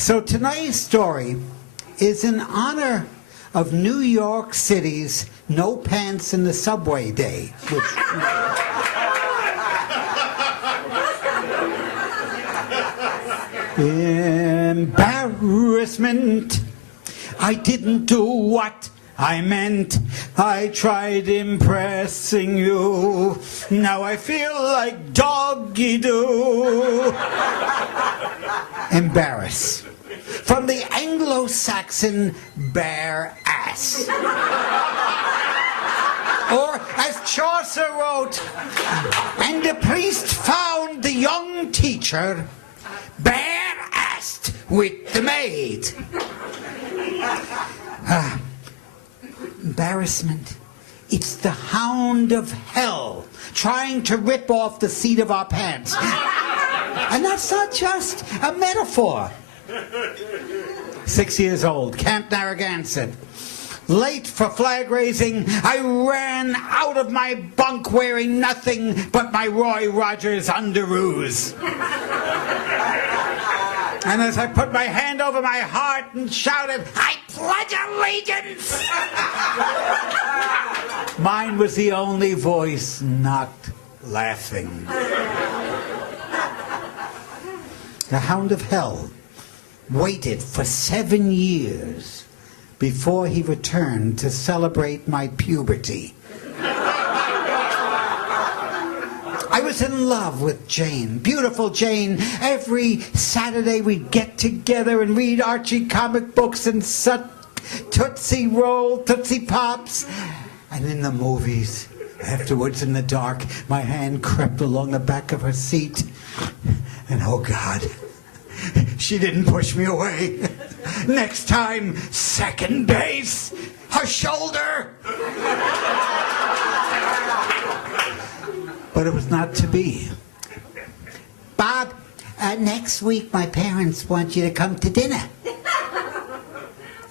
So tonight's story is in honor of New York City's No Pants in the Subway Day, which... Embarrassment. I didn't do what I meant. I tried impressing you. Now I feel like doggy-doo. Embarrass. From the Anglo-Saxon bare ass. Or, as Chaucer wrote, and the priest found the young teacher bare-assed with the maid. Embarrassment. It's the Hound of Hell trying to rip off the seat of our pants. And that's not just a metaphor. 6 years old, Camp Narragansett. Late for flag raising, I ran out of my bunk wearing nothing but my Roy Rogers underoos. And as I put my hand over my heart and shouted, I pledge allegiance! Mine was the only voice not laughing. The Hound of Hell waited for 7 years before he returned to celebrate my puberty. I was in love with Jane, beautiful Jane. Every Saturday we'd get together and read Archie comic books and Tootsie Roll, Tootsie Pops. And in the movies, afterwards in the dark, my hand crept along the back of her seat. And oh God, she didn't push me away. Next time, second base, her shoulder. But it was not to be. Bob, next week my parents want you to come to dinner.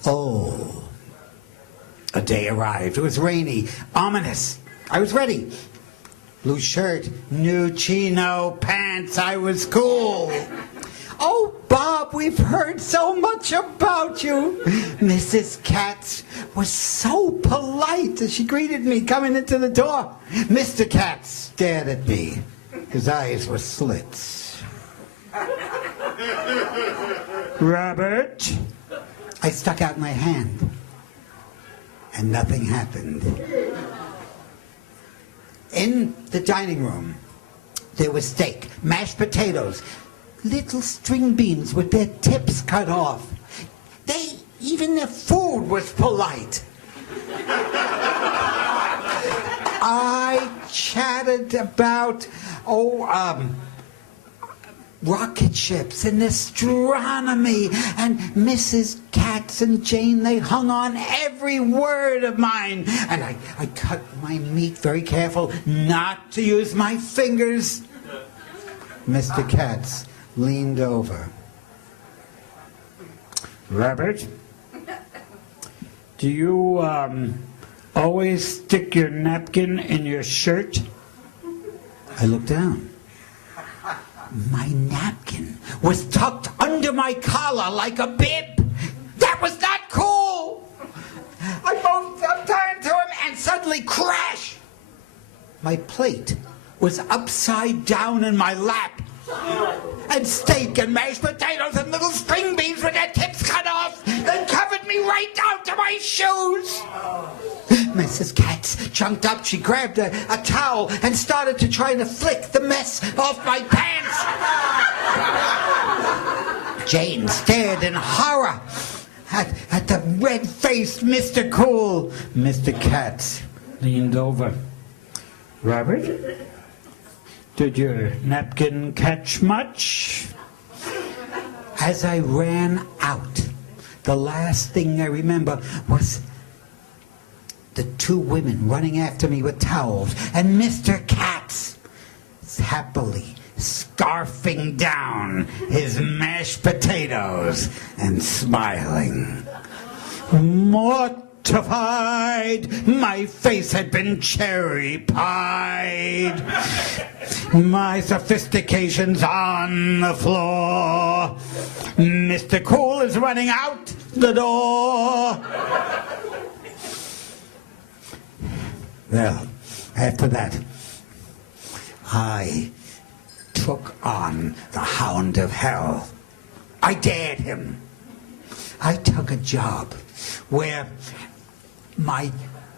Oh. A day arrived. It was rainy, ominous. I was ready. Blue shirt, new chino pants. I was cool. Oh, Bob, we've heard so much about you. Mrs. Katz was so polite as she greeted me coming into the door. Mr. Katz stared at me. His eyes were slits. Robert? I stuck out my hand, and nothing happened. In the dining room, there was steak, mashed potatoes, little string beans with their tips cut off. Even their food was polite. I chatted about, rocket ships and astronomy, and Mrs. Katz and Jane, they hung on every word of mine. And I cut my meat very careful not to use my fingers. Mr. Katz leaned over. Robert, do you always stick your napkin in your shirt? I looked down. My napkin was tucked under my collar like a bib. That was not cool. I moved up to him and suddenly crash. My plate was upside down in my lap. And steak and mashed potatoes and little string beans with their tips cut off. They covered me right down to my shoes. Mrs. Katz jumped up. She grabbed a towel and started to try to flick the mess off my pants. Jane stared in horror at the red-faced Mr. Cool. Mr. Katz leaned over. Robert? Did your napkin catch much? As I ran out, the last thing I remember was the two women running after me with towels, and Mr. Katz happily scarfing down his mashed potatoes and smiling. Mortification. mortified. My face had been cherry-pied. My sophistication's on the floor. Mr. Cool is running out the door. Well, after that, I took on the Hound of Hell. I dared him. I took a job where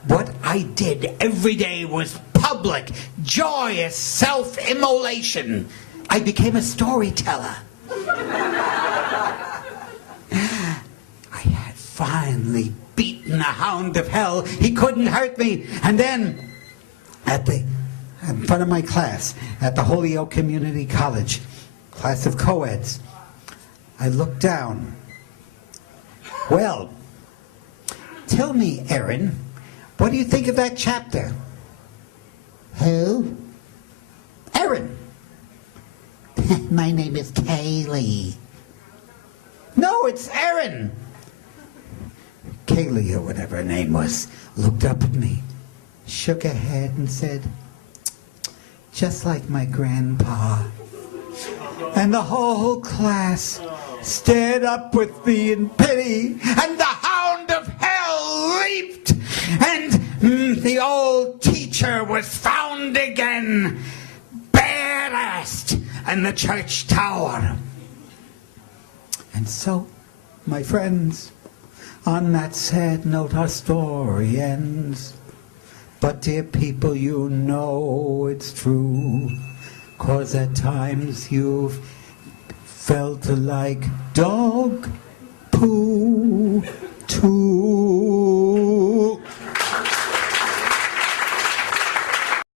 what I did every day was public, joyous self-immolation. I became a storyteller. I had finally beaten the Hound of Hell. He couldn't hurt me. And then, in front of my class, at the Holyoke Community College, class of co-eds, I looked down. Well, tell me, Erin, what do you think of that chapter? Who? Erin. My name is Kaylee. No, it's Erin. Kaylee, or whatever her name was, looked up at me, shook her head and said, just like my grandpa. And the whole class stared up with me in pity, and the Hound of Hell leaped, and the old teacher was found again, bare-assed in the church tower. And so, my friends, on that sad note our story ends. But dear people, you know it's true, 'cause at times you've felt like dog poo too.